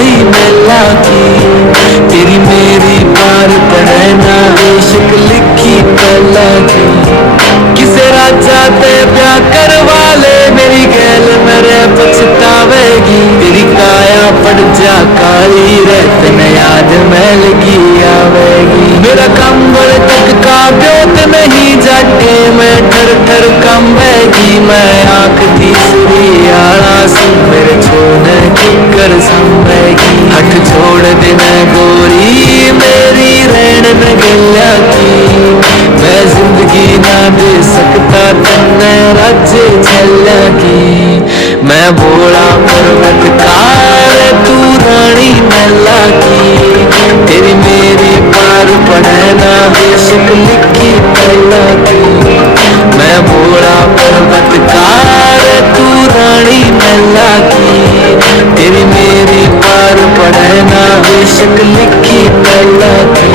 रानी मेला की। तेरी मेरी बार पड़े ना इश्क लिखी पहला की। किसे राजा ते ब्याह करवा ले मेरी गैल मेरे पछतावेगी। तेरी काया पड़ जा काली रहत न याद में लगी आवेगी। मेरा कंबल तक का ब्योत नहीं जाटे मैं ठर ठर कंबेगी। मैं आंख तीसरी आला सुन मेरे छोड़ कर संभेगी। हट छोड़ देना गोरी मेरी रैन में गल्या की। मैं जिंदगी ना दे सकता तन्ने राज्य छल्या की। मैं भोला पर्वतकार तू रानी मेला की। तेरी मेरी पार पड़े ना बेशक लिखी पहला की। मैं भोला पर्वतकार तू रानी मेला की। तेरी मेरी पार पड़े ना बेशक लिखी पहला की।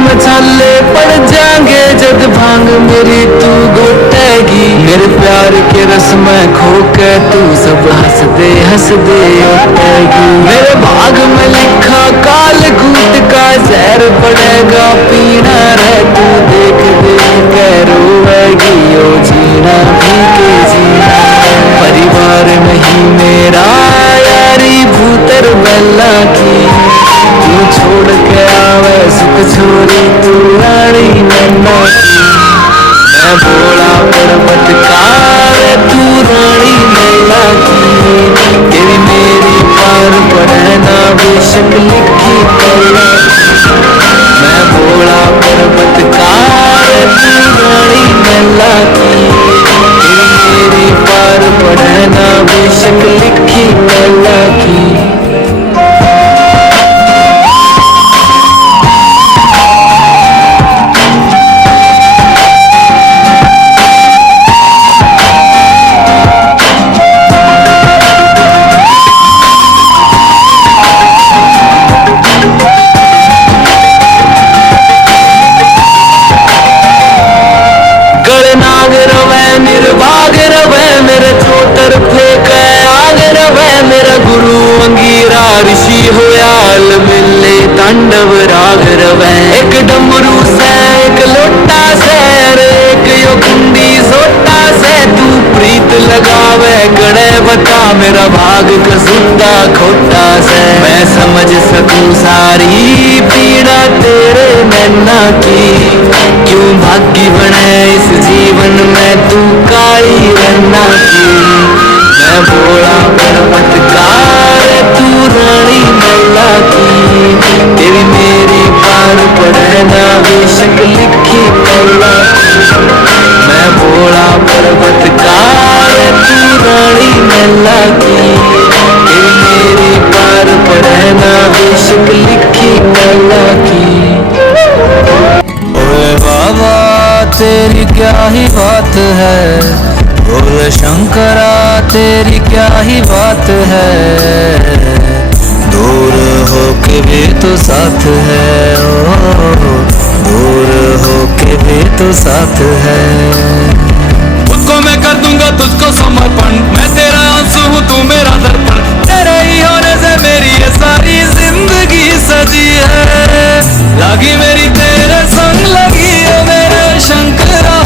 मचाले पड़ जाएंगे जब भांग मेरी तू घुटेगी। मेरे प्यार के रस में खो के तू सब हंस दे उठेगी। मेरे भाग में लिखा काल कूट का जहर पड़ेगा पीना रे तू। देख देख के रोएगी ओ जीना भी के जीना। परिवार में ही मेरा यारी भूतर बेला की। तू छोड़ के आवे सुख छोरी तू रानी मेला की। मैं भोला पर्वतकार तू रानी मेला की। तेरी मेरी पार पड़े ना बेशक लिखी पहला की। मैं भोला पर्वतकार तू रानी मेला की। तेरी मेरी पार पड़े ना बेशक लिखी पहला की। निर्भाग रवे मेरे चोटर फेंके आग रवे। मेरा गुरु अंगीरा ऋषि होयाल मिले तांडव राग रवे। एक डमरू से एक लोटा से एक यो कुंडी सोटा से तू प्रीत लगावे गणे बता मेरा भाग कसुंदा खोटा से। मैं समझ सकूं सारी पीड़ा तेरे नैना की। क्यों भाग्य बने इस जीवन में तू काली रन्ना की। मैं भोला पर्वतकार तू रानी मेला की। तेरी मेरी पार पड़े ना बेशक लिखी पहला की। मैं भोला पर्वतकार तू रानी मेला की। तेरी मेरी पार पड़े ना बेशक लिखी पहला की। ओए बाबा तेरी क्या ही बात है। बोल शंकरा तेरी क्या ही बात है। दूर हो के भी तो साथ है। ओ दूर हो के भी तो साथ है। उसको मैं कर दूंगा तुझको समर्पण। मैं तेरा आंसू हूँ तू मेरा दर्पण। तेरे ही होने से मेरी ये सारी जिंदगी सजी है। लागी मेरी तेरे संग लगी ओ मेरे शंकरा।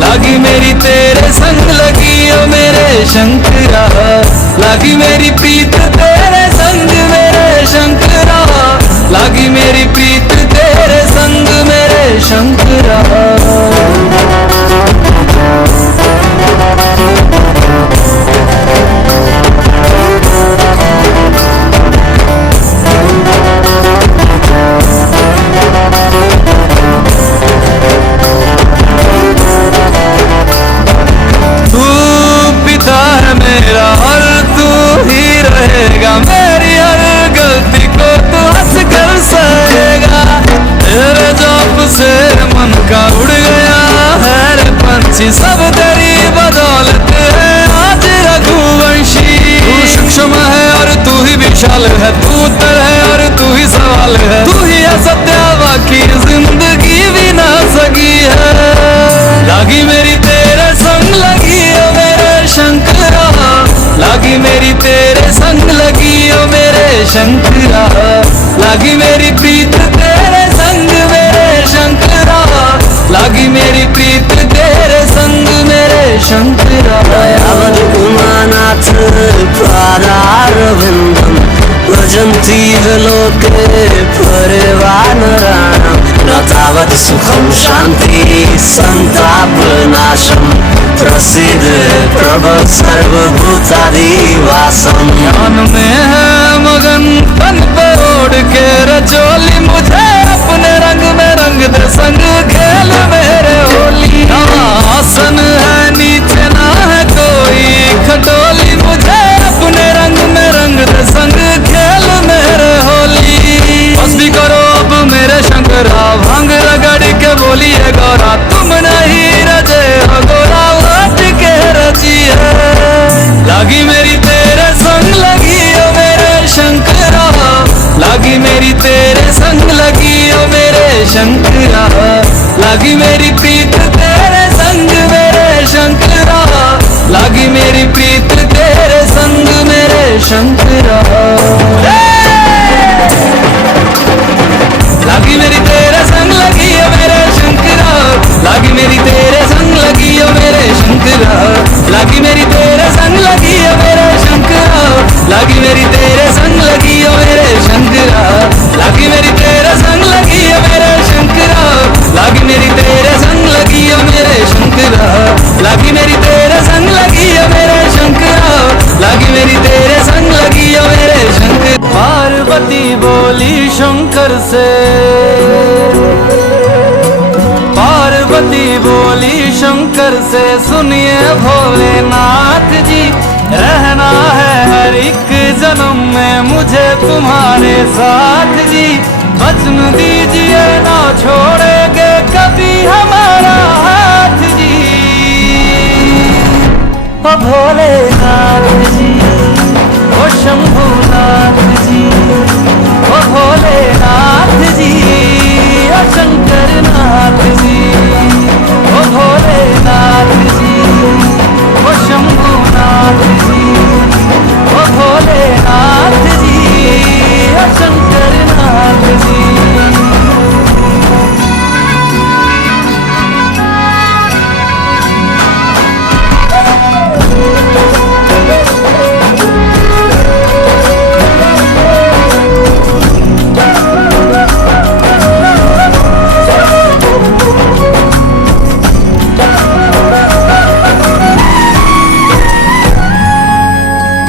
लागी मेरी तेरे संग लगी ओ मेरे शंकरा। लागी मेरी प्रीत तेरे संग मेरे शंकरा। लागी मेरी प्रीत तेरे संग मेरे शंकरा। मेरी हर गलती को तू हंस कर सहेगा। अच्छी सब तेरी बदौलत है आज रघुवंशी। तू सूक्ष्म है और तू ही विशाल है, तू उत्तर है और तू ही सवाल है, तू ही है सत्या बाकी जिंदगी भी ना सकी है। लागी मेरी तेरे संग लगी ओ मेरे शंकरा, लागी मेरी तेरे संग लगी ओ मेरे शंकरा, लागी मेरी प्रीत तेरे संग मेरे शंकरा, लागी मेरी प्रीत तेरे संग मेरे शंकरा। दयावद उमानाथ पादारविन्दं भजन्ति लोके परिवानराणां न तावत् सुखं शान्ति सन्तापनाशं प्रसीद प्रभो सर्वभूतादिवासं। ध्यान में है मगन तन पे ओढ़ के रचोली, मुझे अपने रंग में रंग दे संग खेल मेरे होली। आसन है नीचे ना है कोई खटोली, मुझे अपने रंग में रंग दे संग खेल मेरे होली। बस भी करो अब मेरे शंकरा, भांग रगड़ के बोलिए गौरा, तुम नहीं रजे हो गोरा उठ के रची है। लागी मेरी तेरे संग लगी ओ मेरे शंकरा, लागी मेरी तेरे संग लगी ओ मेरे शंकरा, लागी मेरी प्रीत तेरे संग मेरे शंकरा, लागी मेरी प्रीत तेरे संग मेरे शंकरा। लागी मेरी तेरे संग लगी ओ मेरे शंकरा, लागी मेरी तेरे संग लगी ओ मेरे शंकरा, लागी मेरी तेरे संग लगी ओ मेरे शंकरा, लागी मेरी तेरे संग लगी ओ मेरे शंकरा, लागी मेरी तेरे संग लगी ओ मेरे शंकरा, लागी मेरी तेरे संग लगी ओ मेरे शंकरा, लागी मेरी तेरे संग लगी ओ मेरे शंकरा, लागी मेरी तेरे संग लगी ओ मेरे शंकर। पार्वती बोली शंकर से, पार्वती बोली शंकर से, सुनिए भोलेनाथ जी रहना है हर एक जन्म में मुझे तुम्हारे साथ जी। वचन दीजिए ना छोड़ेंगे कभी हमारा हाथ जी। ओ भोलेनाथ जी, ओ शंभुनाथ जी, ओ भोलेनाथ जी, ओ शंकरनाथ जी, ओ भोलेनाथ जी, ओ शंभुनाथ जी, ओ भोलेनाथ जी, ओ शंकरनाथ जी।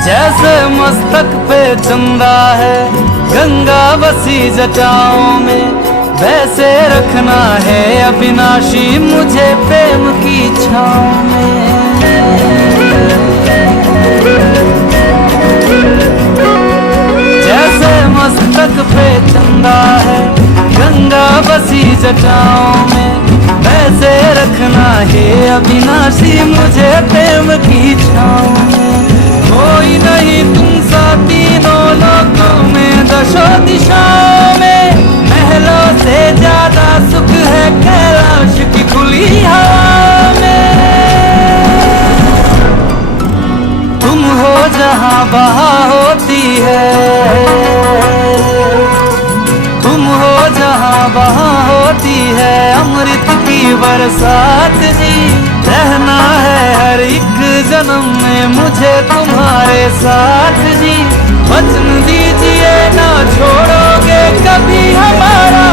जैसे मस्तक पे चंदा है गंगा बसी जटाओं में, वैसे रखना है अविनाशी मुझे प्रेम की छाँव में। जैसे मस्तक पे चंदा है गंगा बसी जटाओं में, वैसे रखना है अविनाशी मुझे प्रेम की छाँव में। कोई नहीं तुम सा तीनों लोकों में दशों दिशाओं में, महलों से ज्यादा सुख है कैलाश की खुली हवा में। तुम हो जहाँ बहा होती है, तुम हो जहाँ बहा होती है अमृत की बरसात जी। रहना है हर एक जन्म में मुझे तुम्हारे साथ जी। वचन दीजिए ना छोड़ोगे कभी हमारा